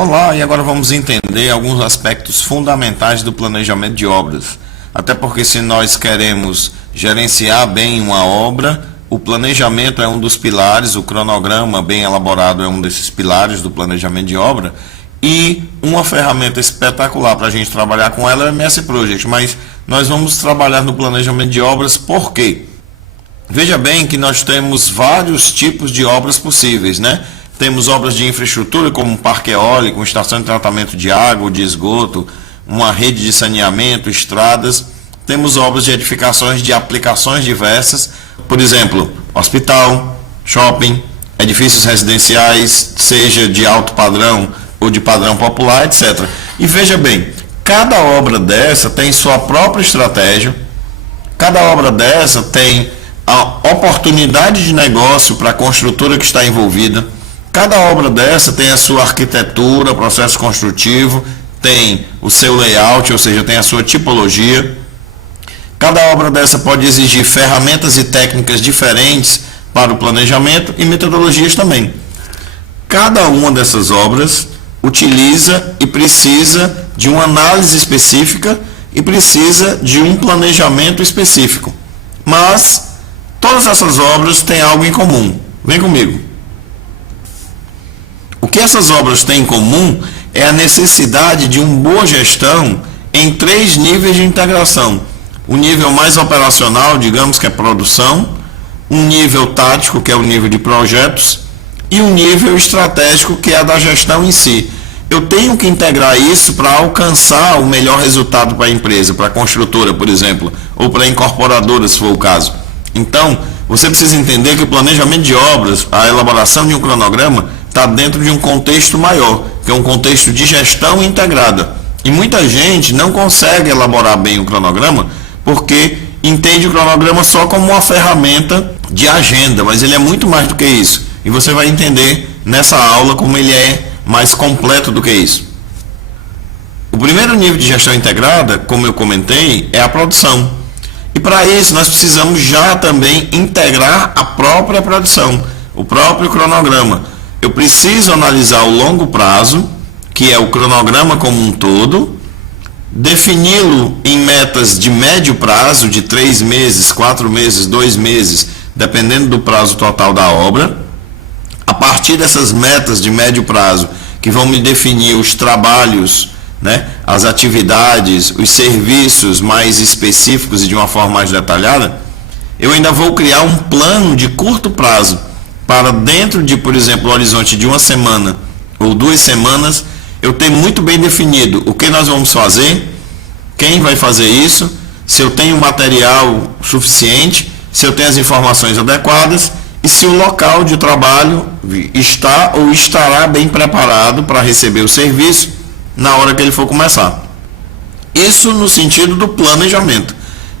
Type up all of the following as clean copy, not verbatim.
Olá, e agora vamos entender alguns aspectos fundamentais do planejamento de obras. Até porque se nós queremos gerenciar bem uma obra, o planejamento é um dos pilares, o cronograma bem elaborado é um desses pilares do planejamento de obra, e uma ferramenta espetacular para a gente trabalhar com ela é o MS Project, mas nós vamos trabalhar no planejamento de obras por quê? Veja bem que nós temos vários tipos de obras possíveis, né? Temos obras de infraestrutura como um parque eólico, uma estação de tratamento de água ou de esgoto, uma rede de saneamento, estradas. Temos obras de edificações de aplicações diversas, por exemplo, hospital, shopping, edifícios residenciais, seja de alto padrão ou de padrão popular, etc. E veja bem, cada obra dessa tem sua própria estratégia, cada obra dessa tem a oportunidade de negócio para a construtora que está envolvida. Cada obra dessa tem a sua arquitetura, processo construtivo, tem o seu layout, ou seja, tem a sua tipologia. Cada obra dessa pode exigir ferramentas e técnicas diferentes para o planejamento e metodologias também. Cada uma dessas obras utiliza e precisa de uma análise específica e precisa de um planejamento específico. Mas todas essas obras têm algo em comum. Vem comigo. O que essas obras têm em comum é a necessidade de uma boa gestão em 3 níveis de integração. O nível mais operacional, digamos que é produção, um nível tático, que é o nível de projetos, e um nível estratégico, que é a da gestão em si. Eu tenho que integrar isso para alcançar o melhor resultado para a empresa, para a construtora, por exemplo, ou para a incorporadora, se for o caso. Então, você precisa entender que o planejamento de obras, a elaboração de um cronograma, está dentro de um contexto maior, que é um contexto de gestão integrada. E muita gente não consegue elaborar bem o cronograma porque entende o cronograma só como uma ferramenta de agenda, mas ele é muito mais do que isso. E você vai entender nessa aula como ele é mais completo do que isso. O primeiro nível de gestão integrada, como eu comentei, é a produção. E para isso nós precisamos já também integrar a própria produção, o próprio cronograma. Eu preciso analisar o longo prazo, que é o cronograma como um todo, defini-lo em metas de médio prazo, de 3 meses, 4 meses, 2 meses, dependendo do prazo total da obra. A partir dessas metas de médio prazo, que vão me definir os trabalhos, né, as atividades, os serviços mais específicos e de uma forma mais detalhada, eu ainda vou criar um plano de curto prazo, para dentro de, por exemplo, o horizonte de 1 semana ou 2 semanas, eu tenho muito bem definido o que nós vamos fazer, quem vai fazer isso, se eu tenho material suficiente, se eu tenho as informações adequadas e se o local de trabalho está ou estará bem preparado para receber o serviço na hora que ele for começar. Isso no sentido do planejamento.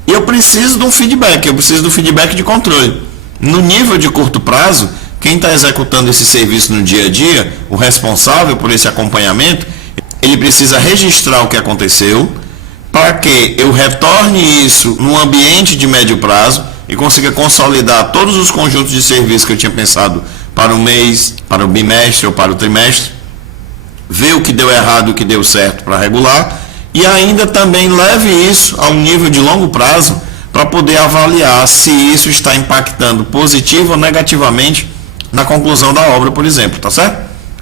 E eu preciso de um feedback, eu preciso do feedback de controle. No nível de curto prazo, quem está executando esse serviço no dia a dia, o responsável por esse acompanhamento, ele precisa registrar o que aconteceu, para que eu retorne isso num ambiente de médio prazo e consiga consolidar todos os conjuntos de serviços que eu tinha pensado para o mês, para o bimestre ou para o trimestre, ver o que deu errado e o que deu certo para regular, e ainda também leve isso a um nível de longo prazo, para poder avaliar se isso está impactando positivo ou negativamente na conclusão da obra, por exemplo, tá certo?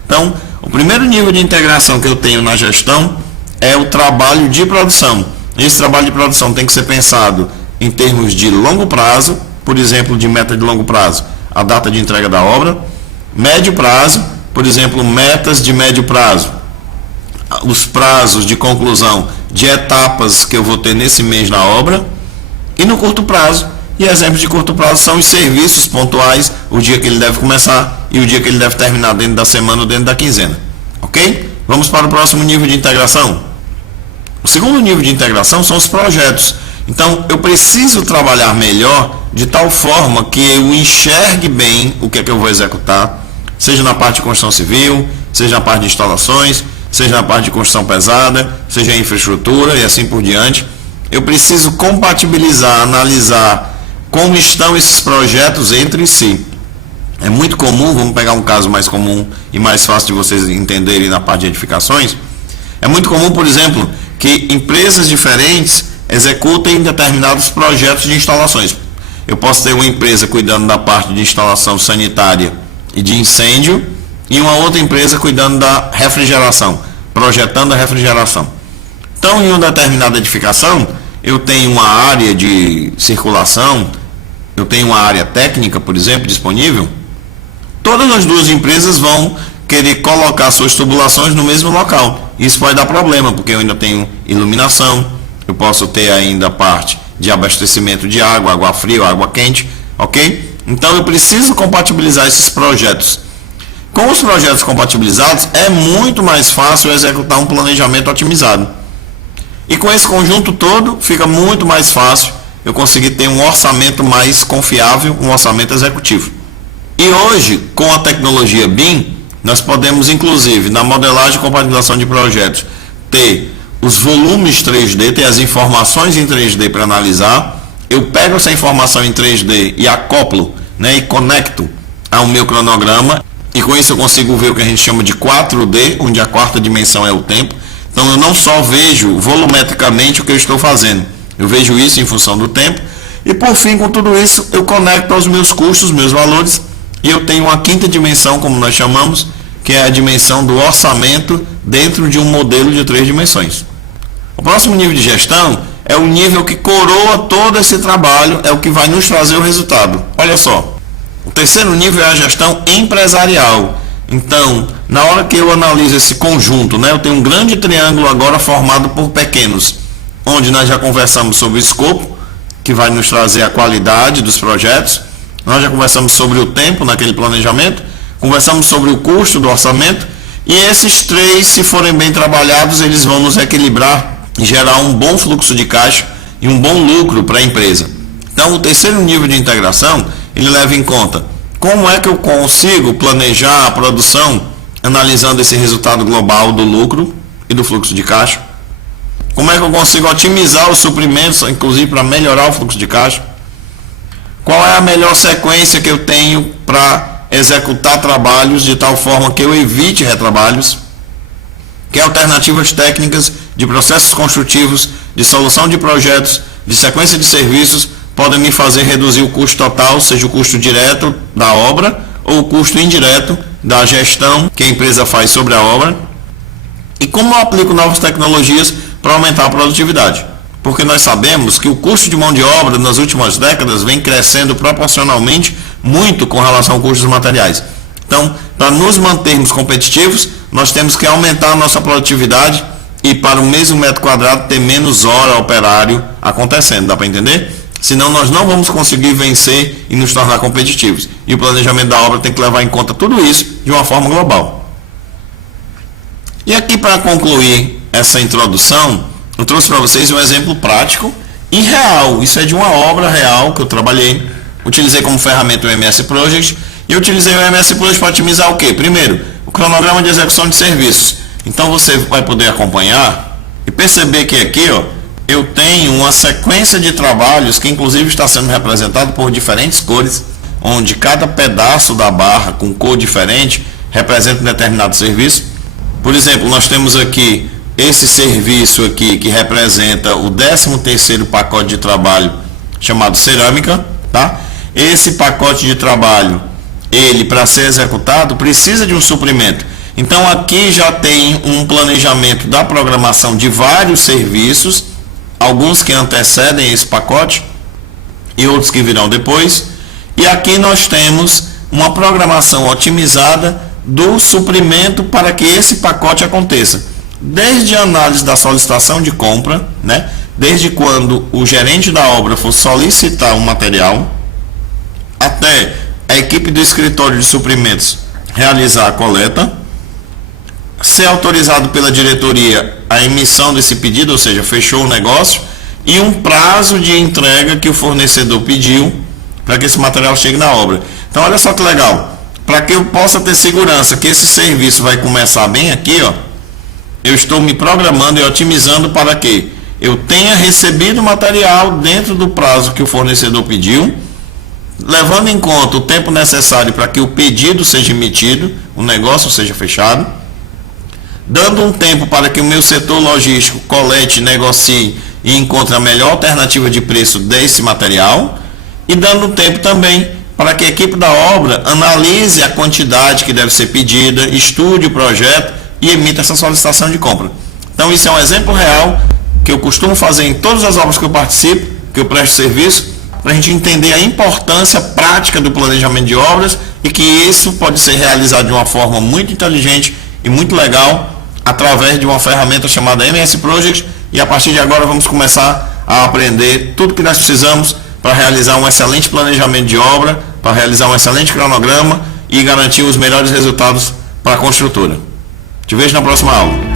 Então, o primeiro nível de integração que eu tenho na gestão é o trabalho de produção. Esse trabalho de produção tem que ser pensado em termos de longo prazo, por exemplo, de meta de longo prazo, a data de entrega da obra, médio prazo, por exemplo, metas de médio prazo, os prazos de conclusão de etapas que eu vou ter nesse mês na obra, e no curto prazo, e exemplos de curto prazo são os serviços pontuais, o dia que ele deve começar e o dia que ele deve terminar dentro da semana ou dentro da quinzena. Ok? Vamos para o próximo nível de integração. O segundo nível de integração são os projetos. Então, eu preciso trabalhar melhor de tal forma que eu enxergue bem o que é que eu vou executar, seja na parte de construção civil, seja na parte de instalações, seja na parte de construção pesada, seja em infraestrutura e assim por diante. Eu preciso compatibilizar, analisar como estão esses projetos entre si. É muito comum, vamos pegar um caso mais comum e mais fácil de vocês entenderem na parte de edificações. É muito comum, por exemplo, que empresas diferentes executem determinados projetos de instalações. Eu posso ter uma empresa cuidando da parte de instalação sanitária e de incêndio e uma outra empresa cuidando da refrigeração, projetando a refrigeração. Então, em uma determinada edificação, eu tenho uma área de circulação, eu tenho uma área técnica, por exemplo, disponível. Todas as duas empresas vão querer colocar suas tubulações no mesmo local. Isso vai dar problema, porque eu ainda tenho iluminação, eu posso ter ainda a parte de abastecimento de água, água fria, água quente, ok? Então eu preciso compatibilizar esses projetos. Com os projetos compatibilizados, é muito mais fácil executar um planejamento otimizado. E com esse conjunto todo, fica muito mais fácil eu conseguir ter um orçamento mais confiável, um orçamento executivo. E hoje, com a tecnologia BIM, nós podemos, inclusive, na modelagem e compatibilização de projetos, ter os volumes 3D, ter as informações em 3D para analisar. Eu pego essa informação em 3D e acoplo, né, e conecto ao meu cronograma, e com isso eu consigo ver o que a gente chama de 4D, onde a quarta dimensão é o tempo. Então eu não só vejo volumetricamente o que eu estou fazendo, eu vejo isso em função do tempo, e por fim, com tudo isso, eu conecto aos meus custos, meus valores, e eu tenho uma quinta dimensão, como nós chamamos, que é a dimensão do orçamento dentro de um modelo de 3 dimensões. O próximo nível de gestão é o nível que coroa todo esse trabalho, é o que vai nos trazer o resultado. Olha só, o terceiro nível é a gestão empresarial. Então, na hora que eu analiso esse conjunto, né, eu tenho um grande triângulo agora formado por pequenos, onde nós já conversamos sobre o escopo, que vai nos trazer a qualidade dos projetos, nós já conversamos sobre o tempo naquele planejamento, conversamos sobre o custo do orçamento, e esses 3, se forem bem trabalhados, eles vão nos equilibrar e gerar um bom fluxo de caixa e um bom lucro para a empresa. Então, o terceiro nível de integração, ele leva em conta como é que eu consigo planejar a produção analisando esse resultado global do lucro e do fluxo de caixa. Como é que eu consigo otimizar os suprimentos, inclusive para melhorar o fluxo de caixa. Qual é a melhor sequência que eu tenho para executar trabalhos de tal forma que eu evite retrabalhos. Que alternativas técnicas de processos construtivos, de solução de projetos, de sequência de serviços podem me fazer reduzir o custo total, seja o custo direto da obra ou o custo indireto da gestão que a empresa faz sobre a obra. E como eu aplico novas tecnologias para aumentar a produtividade. Porque nós sabemos que o custo de mão de obra nas últimas décadas vem crescendo proporcionalmente muito com relação ao custo dos materiais. Então, para nos mantermos competitivos, nós temos que aumentar a nossa produtividade e para o mesmo metro quadrado ter menos hora operário acontecendo, dá para entender? Senão nós não vamos conseguir vencer e nos tornar competitivos. E o planejamento da obra tem que levar em conta tudo isso de uma forma global. E aqui, para concluir essa introdução, eu trouxe para vocês um exemplo prático e real. Isso é de uma obra real que eu trabalhei. Utilizei como ferramenta o MS Project e utilizei o MS Project para otimizar o quê? Primeiro, o cronograma de execução de serviços. Então você vai poder acompanhar e perceber que aqui, ó, eu tenho uma sequência de trabalhos que inclusive está sendo representado por diferentes cores, onde cada pedaço da barra com cor diferente representa um determinado serviço. Por exemplo, nós temos aqui esse serviço aqui que representa o 13º pacote de trabalho chamado cerâmica, tá? Esse pacote de trabalho, ele para ser executado precisa de um suprimento. Então aqui já tem um planejamento da programação de vários serviços, alguns que antecedem esse pacote e outros que virão depois. E aqui nós temos uma programação otimizada do suprimento para que esse pacote aconteça. Desde a análise da solicitação de compra, né? Desde quando o gerente da obra for solicitar um material, até a equipe do escritório de suprimentos realizar a coleta, ser autorizado pela diretoria a emissão desse pedido, ou seja, fechou o negócio, e um prazo de entrega que o fornecedor pediu para que esse material chegue na obra. Então olha só que legal, para que eu possa ter segurança que esse serviço vai começar bem aqui, ó, eu estou me programando e otimizando para que eu tenha recebido o material dentro do prazo que o fornecedor pediu, levando em conta o tempo necessário para que o pedido seja emitido, o negócio seja fechado, dando um tempo para que o meu setor logístico colete, negocie e encontre a melhor alternativa de preço desse material, e dando tempo também para que a equipe da obra analise a quantidade que deve ser pedida, estude o projeto e emita essa solicitação de compra. Então isso é um exemplo real que eu costumo fazer em todas as obras que eu participo, que eu presto serviço, para a gente entender a importância prática do planejamento de obras e que isso pode ser realizado de uma forma muito inteligente e muito legal através de uma ferramenta chamada MS Project, e a partir de agora vamos começar a aprender tudo que nós precisamos para realizar um excelente planejamento de obra, para realizar um excelente cronograma e garantir os melhores resultados para a construtora. Te vejo na próxima aula.